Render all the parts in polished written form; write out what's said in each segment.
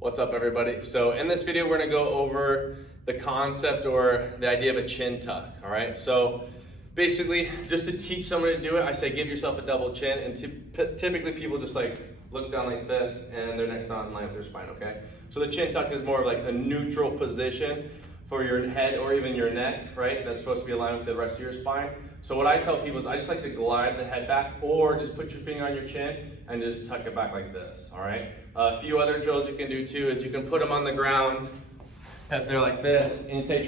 What's up, everybody? So in this video, we're gonna go over the concept or the idea of a chin tuck, all right? So basically, just to teach someone to do it, I say give yourself a double chin, and typically people just like look down like this and their neck's not in line with their spine, okay? So the chin tuck is more of like a neutral position for your head or even your neck, right? That's supposed to be aligned with the rest of your spine. So what I tell people is I just like to glide the head back, or just put your finger on your chin and just tuck it back like this, all right? A few other drills you can do too is you can put them on the ground if they're like this, and you say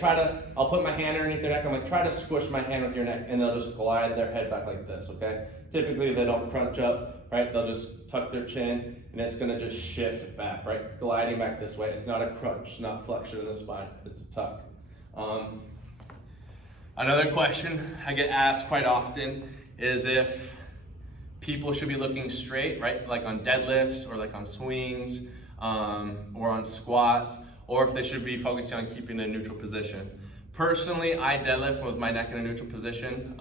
I'll put my hand underneath their neck, I'm like, try to squish my hand with your neck, and they'll just glide their head back like this, okay? Typically they don't crunch up, right? They'll just tuck their chin, and it's gonna just shift back, right? Gliding back this way. It's not a crunch, not flexion in the spine, it's a tuck. Another question I get asked quite often is if people should be looking straight, right? Like on deadlifts or like on swings or on squats, or if they should be focusing on keeping a neutral position. Personally, I deadlift with my neck in a neutral position.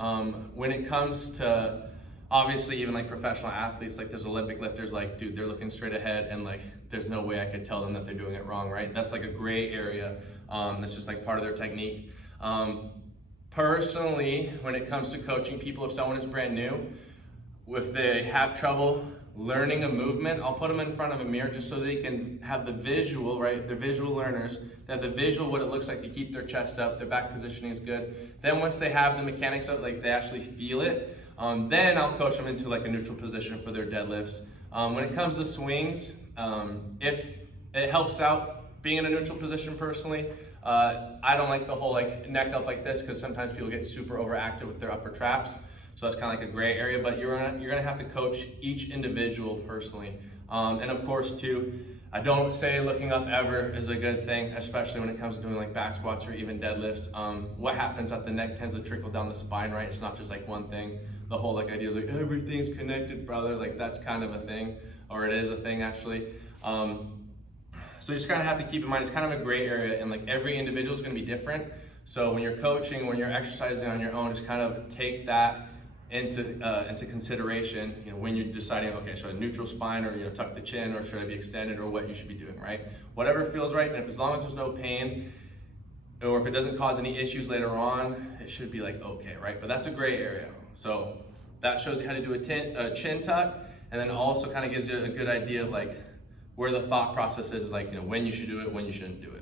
When it comes to obviously even like professional athletes, like there's Olympic lifters, like dude, they're looking straight ahead and like there's no way I could tell them that they're doing it wrong, right? That's like a gray area. That's just like part of their technique. Personally, when it comes to coaching people, if someone is brand new, if they have trouble learning a movement, I'll put them in front of a mirror just so they can have the visual, right? If they're visual learners, they have the visual, what it looks like to keep their chest up, their back positioning is good. Then once they have the mechanics of it, like they actually feel it, then I'll coach them into like a neutral position for their deadlifts. When it comes to swings, if it helps out being in a neutral position personally, I don't like the whole like neck up like this because sometimes people get super overactive with their upper traps. So that's kind of like a gray area, but you're gonna have to coach each individual personally. And of course too, I don't say looking up ever is a good thing, especially when it comes to doing like back squats or even deadlifts. What happens at the neck tends to trickle down the spine, right? It's not just like one thing. The whole like idea is like everything's connected, brother. Like that's kind of a thing, or it is a thing actually. So you just kind of have to keep in mind, it's kind of a gray area, and like every individual is going to be different. So when you're coaching, when you're exercising on your own, just kind of take that into consideration. You know, when you're deciding, okay, should I neutral spine, or tuck the chin, or should I be extended, or what you should be doing, right? Whatever feels right, and if as long as there's no pain, or if it doesn't cause any issues later on, it should be like okay, right? But that's a gray area. So that shows you how to do a chin tuck, and then also kind of gives you a good idea of like where the thought process is, like when you should do it, when you shouldn't do it.